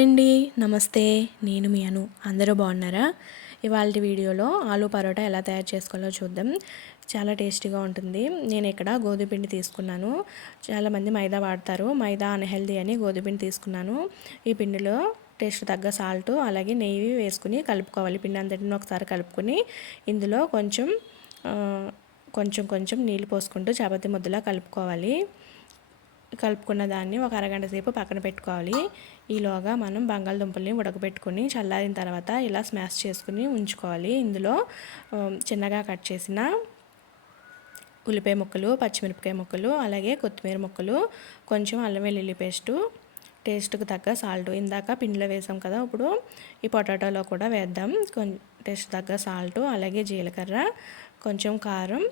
Hi అండి. నమస్తే. నేను మీ అను. అందరూ బాగున్నారా? ఇవాళ వీడియోలో ఆలూ పరోటా ఎలా తయారు చేసుకోవాలో చూద్దాం. చాలా టేస్టీగా ఉంటుంది. నేను ఇక్కడ గోధుమపిండి తీసుకున్నాను. చాలామంది మైదా వాడతారు. మైదా అన్హెల్దీ అని గోధుమపిండి తీసుకున్నాను. ఈ పిండిలో టేస్ట్ తగ్గ సాల్ట్ అలాగే నెయ్యి వేసుకుని కలుపుకోవాలి. పిండి అంతటిని ఒకసారి కలుపుకొని ఇందులో కొంచెం కొంచెం కొంచెం నీళ్ళు పోసుకుంటూ చపాతి ముద్దలా కలుపుకోవాలి. కలుపుకున్న దాన్ని ఒక అరగంట సేపు పక్కన పెట్టుకోవాలి. ఈలోగా మనం బంగాళదుంపల్ని ఉడకబెట్టుకొని చల్లారిన తర్వాత ఇలా స్మాష్ చేసుకుని ఉంచుకోవాలి. ఇందులో చిన్నగా కట్ చేసిన ఉల్లిపాయ ముక్కలు పచ్చిమిరపకాయ ముక్కలు అలాగే కొత్తిమీర ముక్కలు కొంచెం అల్లం వెల్లుల్లి పేస్టు టేస్ట్కి తగ్గ సాల్ట్. ఇందాక పిండిలో వేసాం కదా ఇప్పుడు ఈ పొటాటోలో కూడా వేద్దాం. కొంచెం టేస్ట్ తగ్గ సాల్ట్ అలాగే జీలకర్ర కొంచెం కారం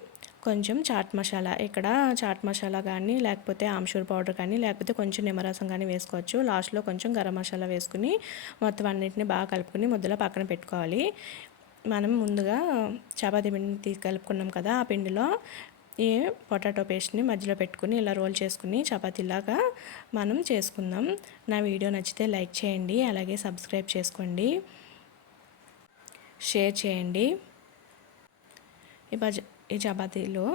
కొంచెం చాట్ మసాలా. ఇక్కడ చాట్ మసాలా కానీ లేకపోతే ఆమ్షూర్ పౌడర్ కానీ లేకపోతే కొంచెం నిమ్మరసం కానీ వేసుకోవచ్చు. లాస్ట్లో కొంచెం గరం మసాలా వేసుకుని మొత్తం అన్నింటిని బాగా కలుపుకొని ముద్దలో పక్కన పెట్టుకోవాలి. మనం ముందుగా చపాతీ పిండి కలుపుకున్నాం కదా ఆ పిండిలో ఈ పొటాటో పేస్ట్ని మధ్యలో పెట్టుకుని ఇలా రోల్ చేసుకుని చపాతీలాగా మనం చేసుకుందాం. నా వీడియో నచ్చితే లైక్ చేయండి అలాగే సబ్స్క్రైబ్ చేసుకోండి. షేర్ చేయండి. ఈ బజ ఈ చపాతీలు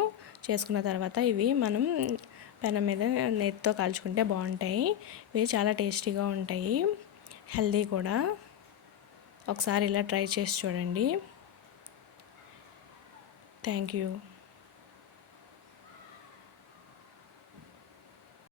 చేసుకున్న తర్వాత ఇవి మనం పెనం మీద నెత్తితో కాల్చుకుంటే బాగుంటాయి. ఇవి చాలా టేస్టీగా ఉంటాయి. హెల్దీ కూడా. ఒకసారి ఇలా ట్రై చేసి చూడండి. Thank you.